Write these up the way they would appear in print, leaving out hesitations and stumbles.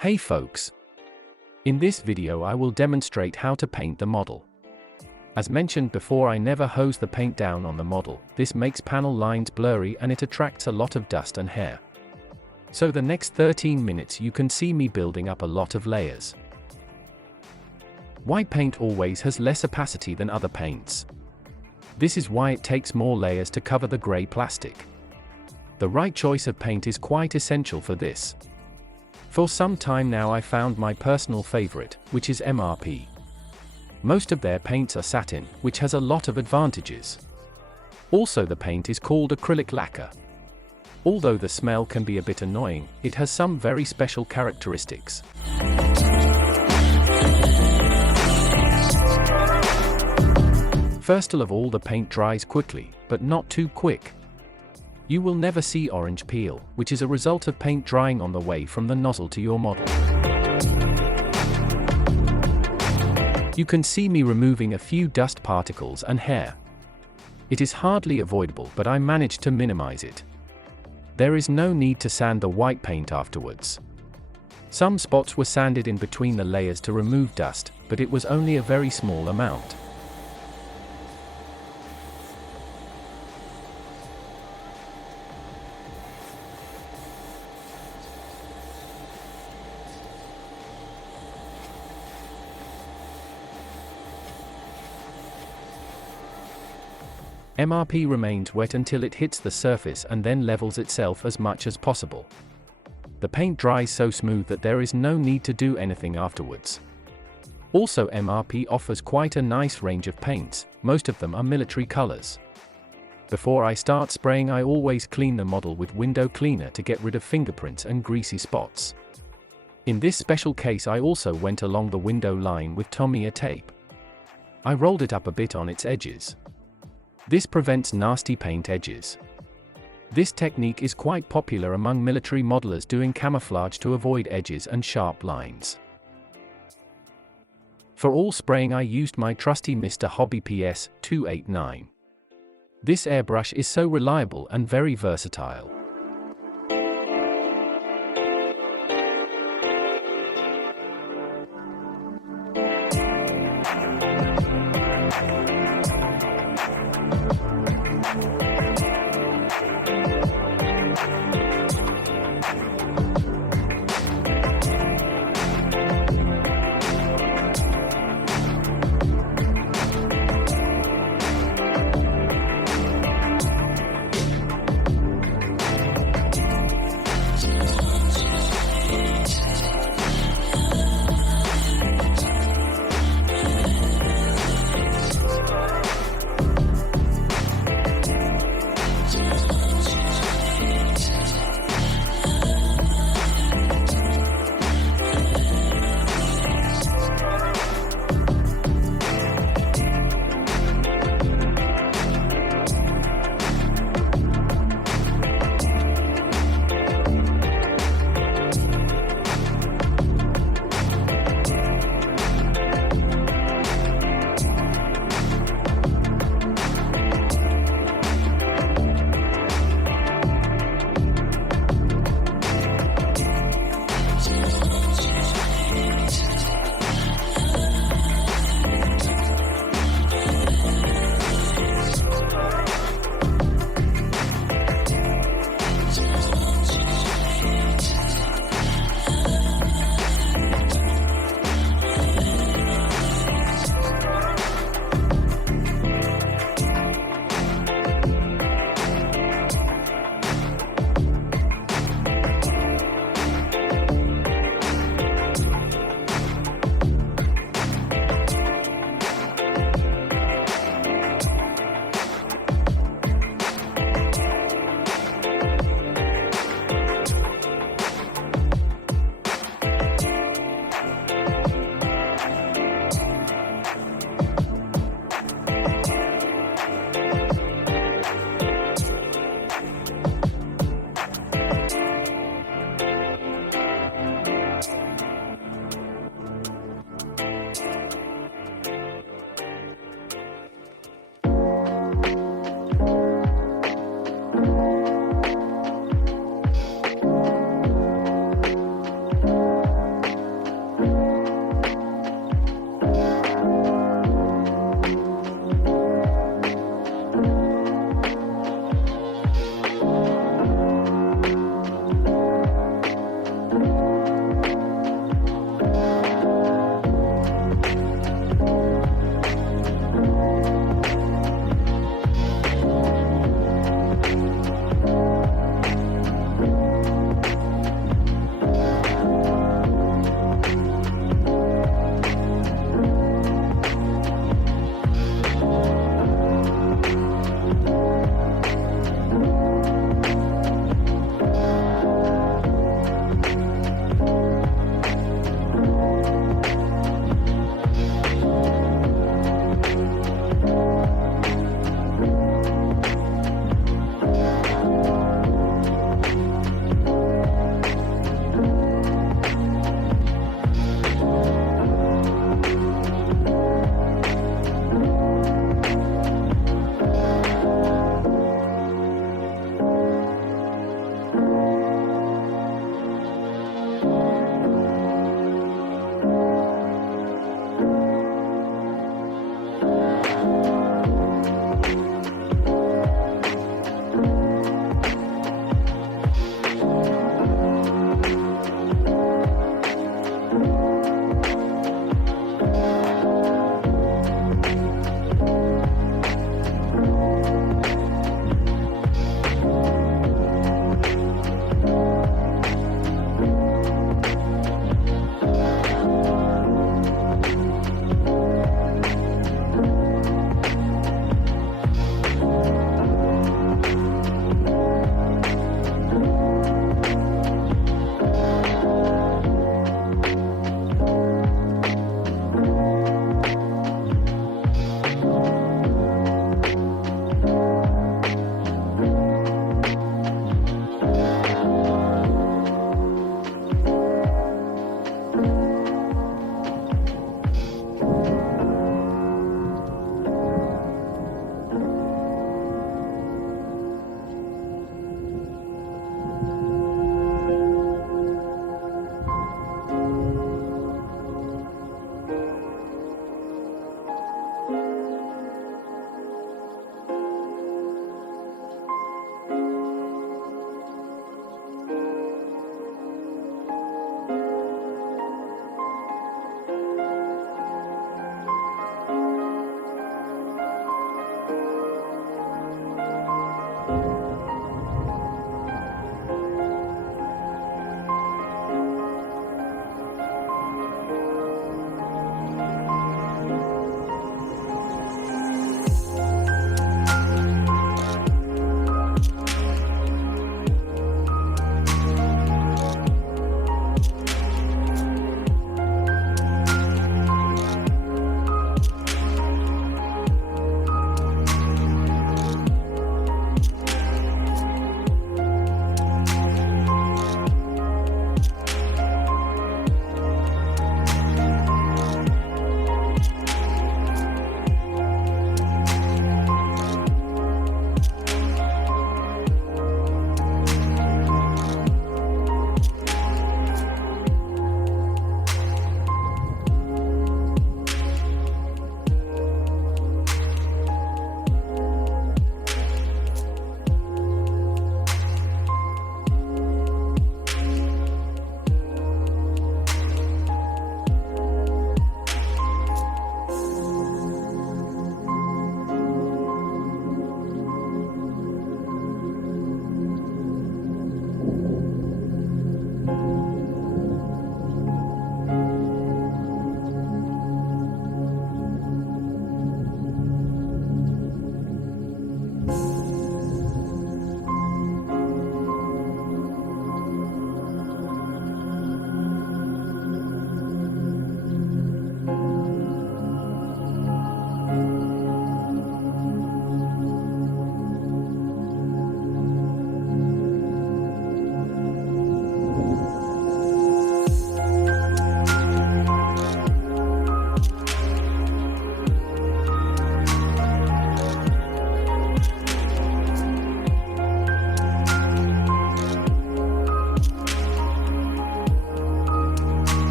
Hey folks! In this video I will demonstrate how to paint the model. As mentioned before, I never hose the paint down on the model. This makes panel lines blurry and it attracts a lot of dust and hair. So the next 13 minutes you can see me building up a lot of layers. White paint always has less opacity than other paints. This is why it takes more layers to cover the grey plastic. The right choice of paint is quite essential for this. For some time now I found my personal favorite, which is MRP. Most of their paints are satin, which has a lot of advantages. Also, the paint is called acrylic lacquer. Although the smell can be a bit annoying, it has some very special characteristics. First of all, the paint dries quickly, but not too quick. You will never see orange peel, which is a result of paint drying on the way from the nozzle to your model. You can see me removing a few dust particles and hair. It is hardly avoidable, but I managed to minimize it. There is no need to sand the white paint afterwards. Some spots were sanded in between the layers to remove dust, but it was only a very small amount. MRP remains wet until it hits the surface and then levels itself as much as possible. The paint dries so smooth that there is no need to do anything afterwards. Also, MRP offers quite a nice range of paints. Most of them are military colors. Before I start spraying, I always clean the model with window cleaner to get rid of fingerprints and greasy spots. In this special case I also went along the window line with Tamiya tape. I rolled it up a bit on its edges. This prevents nasty paint edges. This technique is quite popular among military modelers doing camouflage to avoid edges and sharp lines. For all spraying I used my trusty Mr. Hobby PS289. This airbrush is so reliable and very versatile.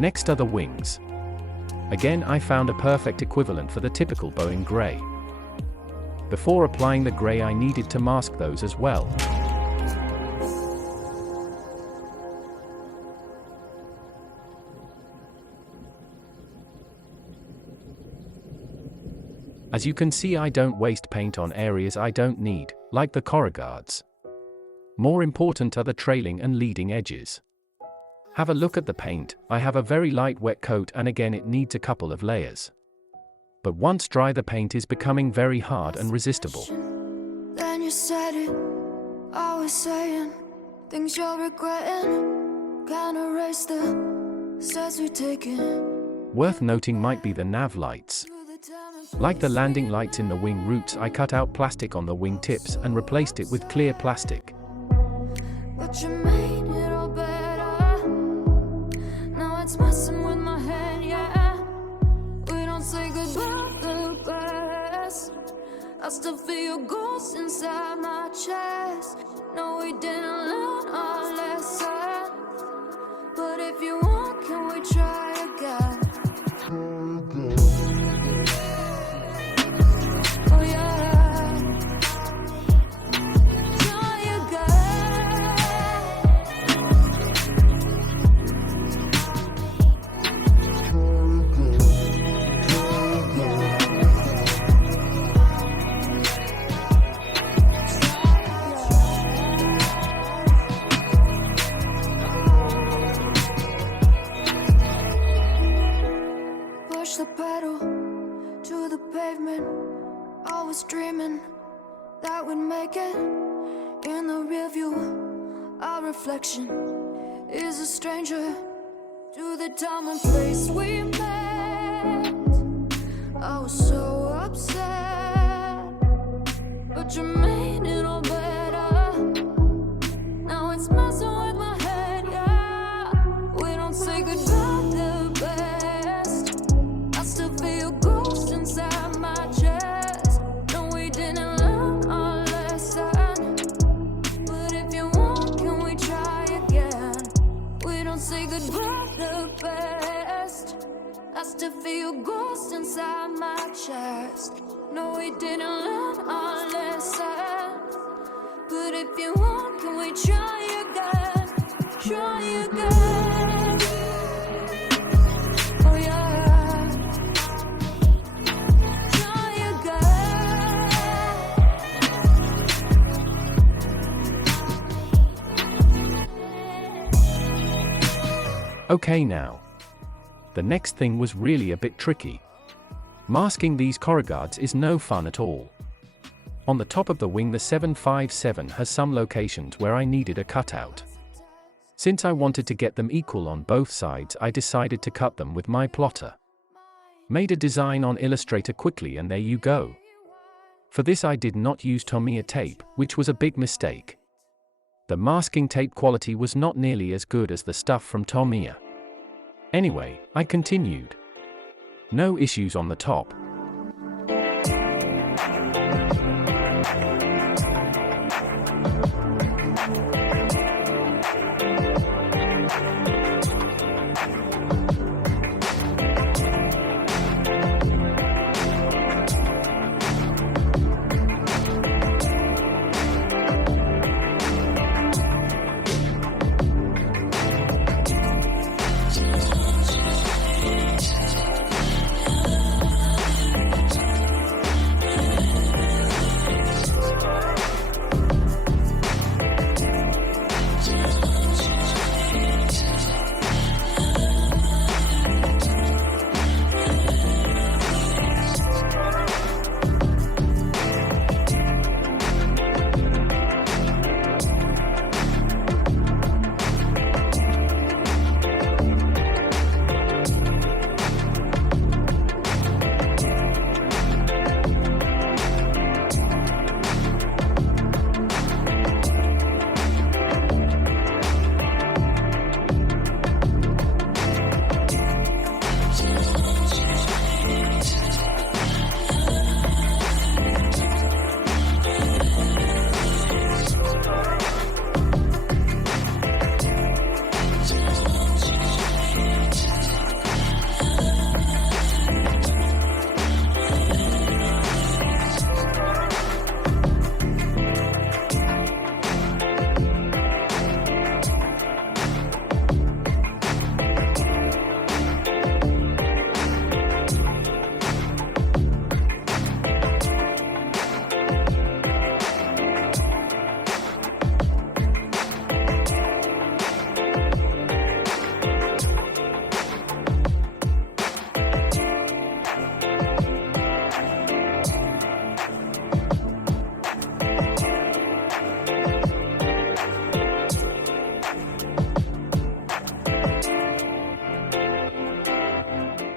Next are the wings. Again, I found a perfect equivalent for the typical Boeing grey. Before applying the grey, I needed to mask those as well. As you can see, I don't waste paint on areas I don't need, like the corrugations. More important are the trailing and leading edges. Have a look at the paint. I have a very light wet coat, and again it needs a couple of layers. But once dry, the paint is becoming very hard and resistible. Then you said it, always saying things you're regretting. Can't erase the steps we've taken. Worth noting might be the nav lights. Like the landing lights in the wing roots, I cut out plastic on the wing tips and replaced it with clear plastic. But you made it all better. Now it's messing with my head, yeah. We don't say goodbye the best. I still feel your ghost inside my chest. No, we didn't learn our lesson. But if you want, can we try again? Oh yeah. Try again. Push the pedal to the pavement. Always dreaming that we'd make it. In the rear view, our reflection is a stranger to the time and place we met. I was so upset, but you made it all better. Now it's messing with my head, yeah. We don't say goodbye the best. I still feel your ghost inside my chest. No, we didn't learn our the best. I still feel ghosts inside my chest. No, we didn't learn our lesson. But if you want, can we try again? Try again. Oh yeah. Try again. Okay now. The next thing was really a bit tricky. Masking these corrugates is no fun at all. On the top of the wing, the 757 has some locations where I needed a cutout. Since I wanted to get them equal on both sides, I decided to cut them with my plotter. Made a design on Illustrator quickly and there you go. For this I did not use Tamiya tape, which was a big mistake. The masking tape quality was not nearly as good as the stuff from Tamiya. Anyway, I continued. No issues on the top.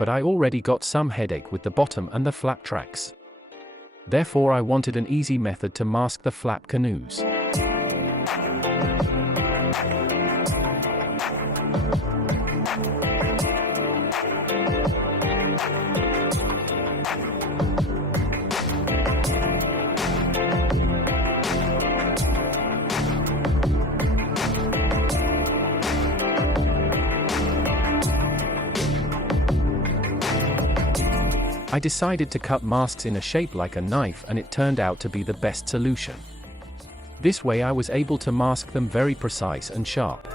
But I already got some headache with the bottom and the flap tracks. Therefore I wanted an easy method to mask the flap canoes. I decided to cut masks in a shape like a knife and it turned out to be the best solution. This way I was able to mask them very precise and sharp.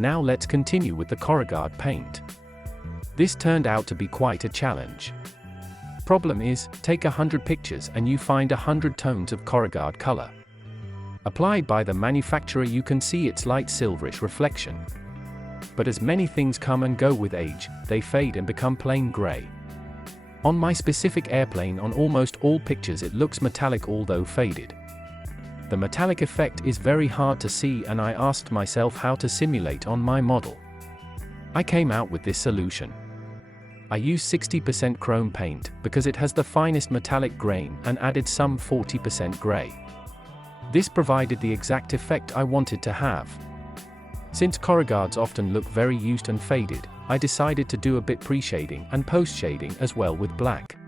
Now let's continue with the Corrugard paint. This turned out to be quite a challenge. Problem is, take 100 pictures and you find 100 tones of Corrugard color. Applied by the manufacturer, you can see its light silverish reflection. But as many things come and go with age, they fade and become plain gray. On my specific airplane, on almost all pictures it looks metallic although faded. The metallic effect is very hard to see, and I asked myself how to simulate on my model. I came out with this solution. I used 60% chrome paint because it has the finest metallic grain, and added some 40% gray. This provided the exact effect I wanted to have. Since Corrugards often look very used and faded, I decided to do a bit pre-shading and post-shading as well with black.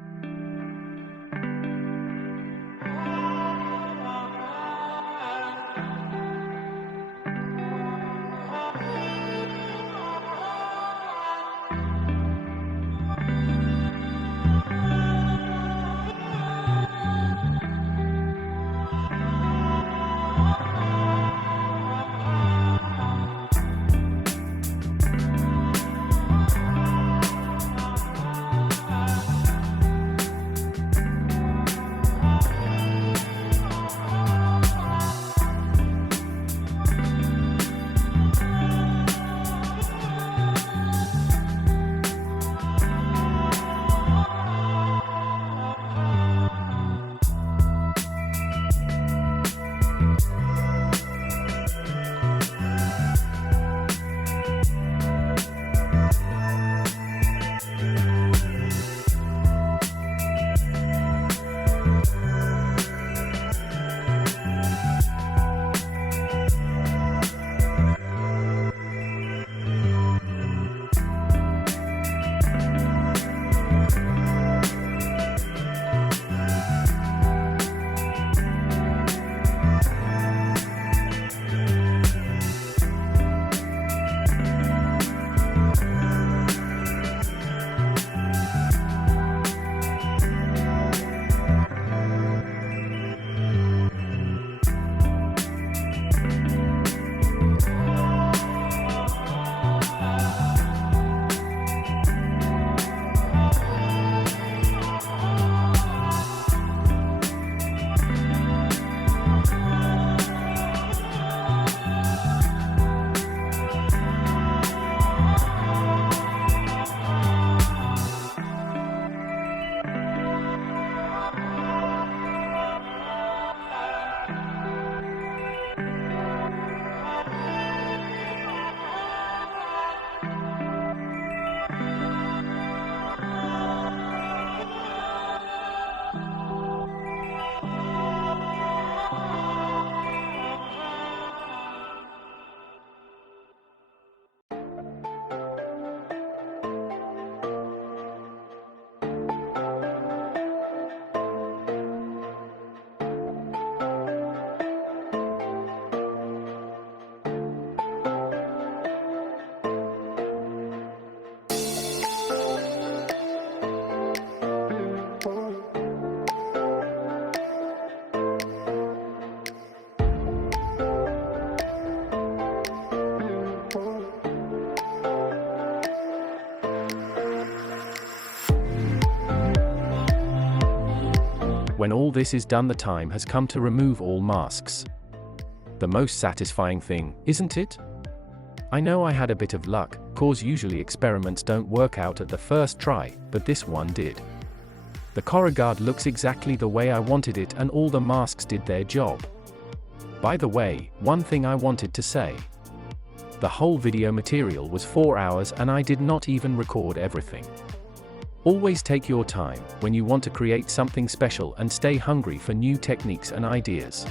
When all this is done, the time has come to remove all masks. The most satisfying thing, isn't it? I know I had a bit of luck, cause usually experiments don't work out at the first try, but this one did. The Corrugard looks exactly the way I wanted it, and all the masks did their job. By the way, one thing I wanted to say. The whole video material was 4 hours and I did not even record everything. Always take your time when you want to create something special, and stay hungry for new techniques and ideas.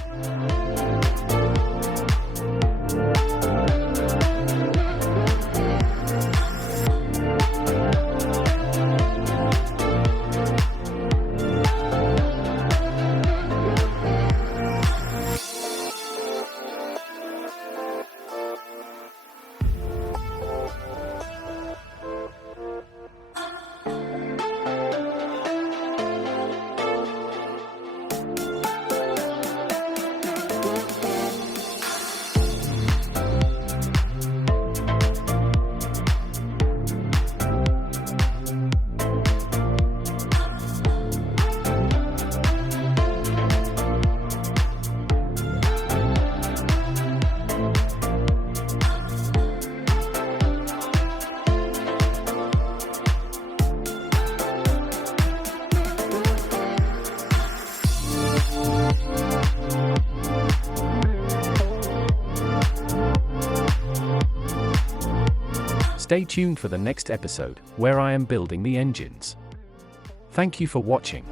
Stay tuned for the next episode, where I am building the engines. Thank you for watching.